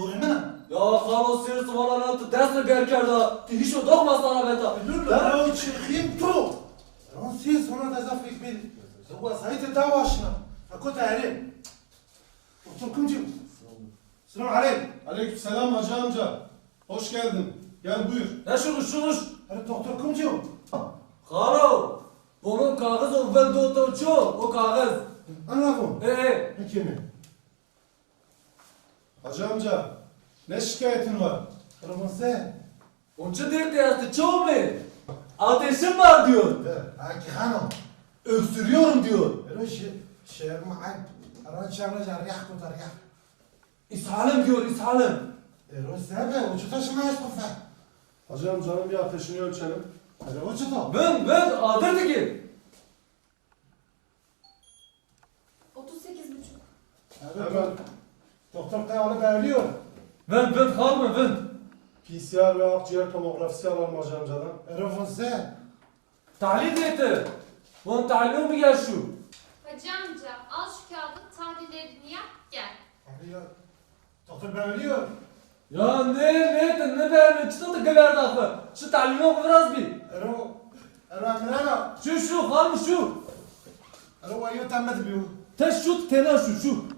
Doğru Ya kanun sirisi bana ne yaptı? Ders mi berker daha? Hiç o dokma sana ben daha. Bilir mi? Ben o çirkin tu. Ben siz sana da zaf ekmeyin. Bu asayite daha başına. Fakat eri. Otur kumcum. Selam aleyküm. Aleyküm selam hacı amca. Hoş geldin. Gel buyur. Ne şunu şunu? Hadi doktor kumcum. Karo. Bunun kağız o ben de o da uçuyor. O Ee. Peki mi? Hacı amca, ne şikayetin var? Kırmızı. Onca derdi yattı çoğu mu? Ateşim var diyor. Aki ah, hanım. Öksürüyorum diyor. Öyle şey. Şehir şe mi ayıp? Aran çağırınca riyah kurtar riyah. İshalim diyor, ishalim. Öyle şey be, uçu taşıma yaş kurfa. Hacım canım bir ateşini ölçelim. Hadi uçu da. Ben, ben, adır de ki. 38,5. Evet. Otaktan alıp veriliyor. Ben, ben, kal mı, ben? PCR ve akciğer tomografisi alalım hocam canım. Erofon sen. Tahlil de etti. Ulan tahlil mi gel şu? Hacamca al şu kağıdın tahlillerini yap gel. Abi ya doktor beğeniyor. Ya ne ne de ne beğeniyor? Çıt da geberdi akı. Şu tahlil oku biraz bir. Ero. Ero amir ero. Şu şu var mı şu? Ero ayı ötenmedi bir o. Tez şu tena şu şu.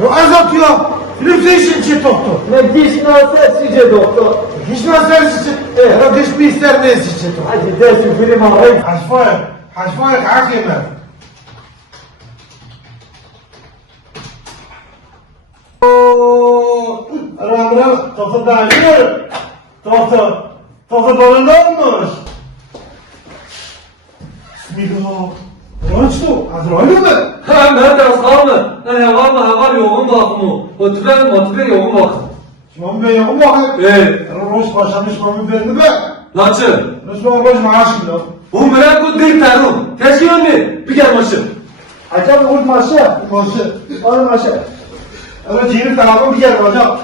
Vaz atıyor. Filipsi için çi toktu. Ne diş nasıl sizce doktor? Diş nasıl sizce? Evet. Ya diş mi ister ne sizce toktu? Hadi de şu film alayım. Haşfoyak. Haşfoyak hakim ben. Ram ram. Toto da alıyor. Toto. Toto dolunda olmuş. Ne oldu? Hazır oluyor mu? Ha, Otbe, otbe yok mu? İmam Bey yok mu? Evet. Ben roj başlamış İmam'ı verdim be. Nasıl? Ne zaman roj maaşım ya? Bu merak bu değil Tarun. Keşke mi? Bir gel maaşı. Acaba bu maaşı. Maaşı. Bana maaşı. Ama ciğeri tarafı bir gel hocam.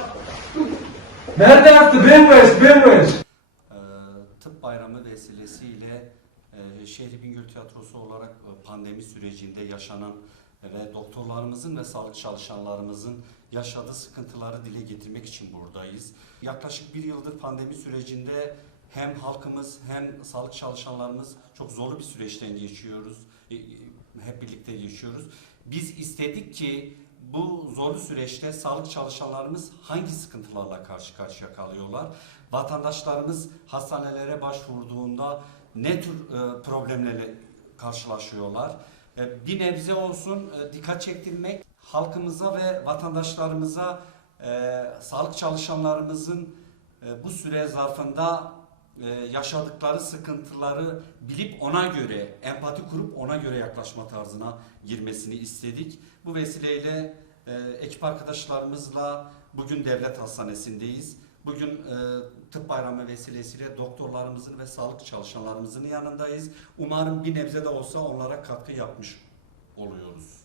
Nerede yaptı? Ben bu eş, ben bu eş. Tıp bayramı vesilesiyle e, Şehri Bingöl Tiyatrosu olarak pandemi sürecinde yaşanan ve doktor hastalarımızın ve sağlık çalışanlarımızın yaşadığı sıkıntıları dile getirmek için buradayız. Yaklaşık bir yıldır pandemi sürecinde hem halkımız hem sağlık çalışanlarımız çok zorlu bir süreçten geçiyoruz. Hep birlikte geçiyoruz. Biz istedik ki bu zorlu süreçte sağlık çalışanlarımız hangi sıkıntılarla karşı karşıya kalıyorlar? Vatandaşlarımız hastanelere başvurduğunda ne tür problemlerle karşılaşıyorlar? bir nebze olsun dikkat çektirmek halkımıza ve vatandaşlarımıza sağlık çalışanlarımızın bu süre zarfında yaşadıkları sıkıntıları bilip ona göre empati kurup ona göre yaklaşma tarzına girmesini istedik. Bu vesileyle ekip arkadaşlarımızla bugün devlet hastanesindeyiz. Bugün e, tıp bayramı vesilesiyle doktorlarımızın ve sağlık çalışanlarımızın yanındayız. Umarım bir nebze de olsa onlara katkı yapmış oluyoruz.